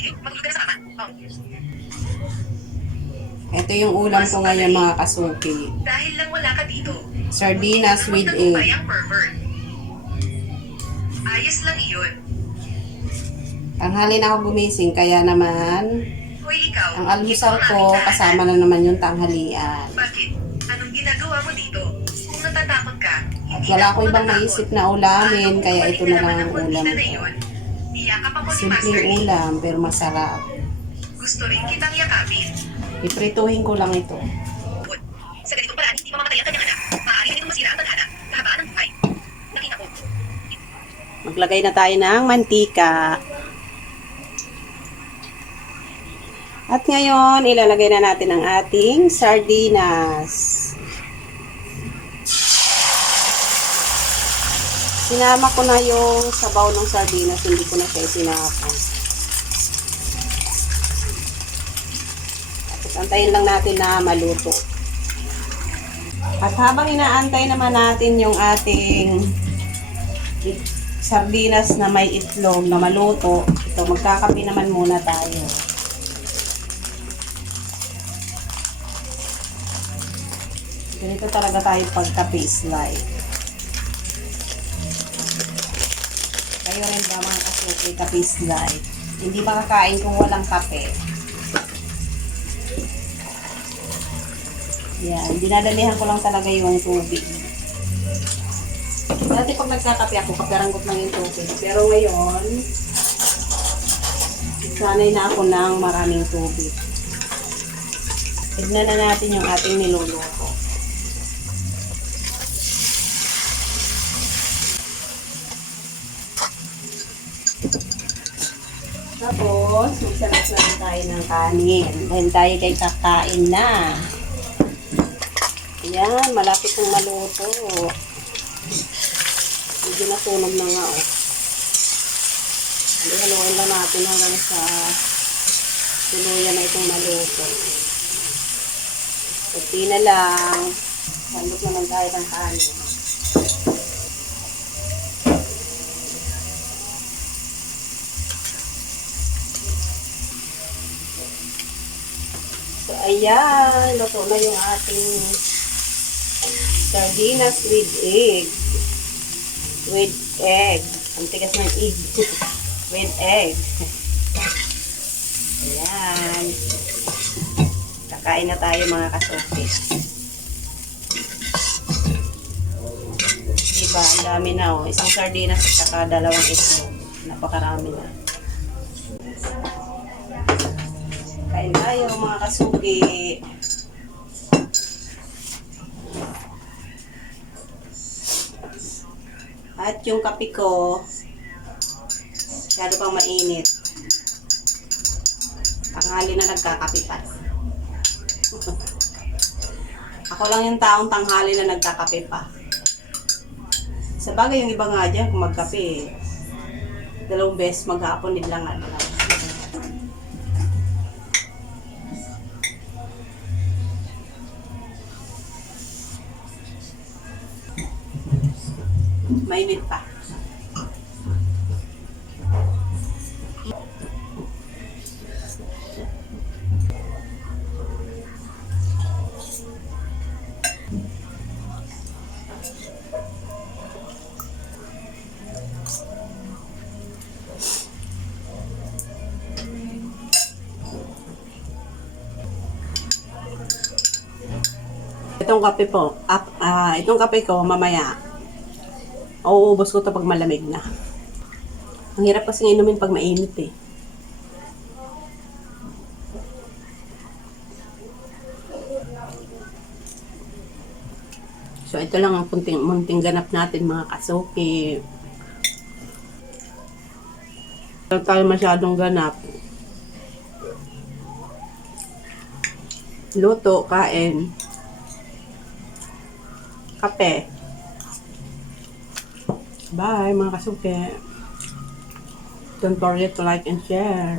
sige, matulog ka na sa kama. Oh. Ito yung ulam ko ngayon mga kasuki. Dahil lang wala ka dito. Sardinas with egg. Ang pervert. Ayos lang iyon. Tanghali na ako gumising, kaya naman Hoy ikaw, ang almusal ko kasama na naman yung tanghalian. Bakit? Anong ginagawa mo dito? Kung natatakot ka, At hindi wala na ko ako ibang natatakot. naisip na ulamin, Anong kaya ito na lang naman ang ang ulam na ko. iyon? Niyakap ako ni Master Simpleng Lee. ulam, pero masarap. Gusto rin kitang yakapin. Iprituhin ko lang ito. Sa ganitong paraan, hindi mamamatay ang kanyang anak. Maaaring ganitong masira ang tadhana. Kahabaan ng buhay. Nakita ko. Maglagay na tayo ng mantika. At ngayon, ilalagay na natin ang ating sardinas. Sinama ko na yung sabaw ng sardinas, hindi ko na siya isinapa. Tapos antayin lang natin na maluto. At habang inaantay naman natin yung ating sardinas na may itlog na maluto, ito magkakape naman muna tayo. Ganito talaga tayo pagkape slide. Kayo rin ba mga kasuki, kape slide? Hindi makakain kung walang kape. Yan, dinadalihan ko lang talaga yung tubig. Dati pag nagkakape ako, kaperanggot lang yung tubig. Pero ngayon, sanay na ako ng maraming tubig. Tignan na natin yung ating niluluto. Tapos, magsalat na rin tayo ng kanin. Dahil tayo kay kakain na. Ayan, malapit ng maluto. Medyo nasunog na nga, oh. Haluin lang natin hanggang sa tuluyan na itong maluto. Kunti na lang. Sandok naman tayo ng kanin. So, ayan. Luto na yung ating sardinas with egg. With egg. Ang tigas ng egg. With egg. Ayan. Kakain na tayo mga kasuki. Diba? Ang dami na, oh. Isang sardinas at saka dalawang itlog. Napakarami na. Kain tayo mga kasuki. At yung kape ko, masyado pang mainit. Tanghali na nagkakape pa. Ako lang yung taong tanghali na nagkakape pa. Sa bagay, yung iba nga dyan, kung magkape, 2 beses maghapon, din lang ano lang. Mainit pa. Itong kape po, itong kape ko mamaya, uuubos ko ito pag malamig na. Ang hirap kasing inumin pag mainit eh. So ito lang ang munting ganap natin mga kasuki. Wala tayo masyadong ganap. Luto, kain. Kape. Bye mga kasuke. Don't forget to like and share.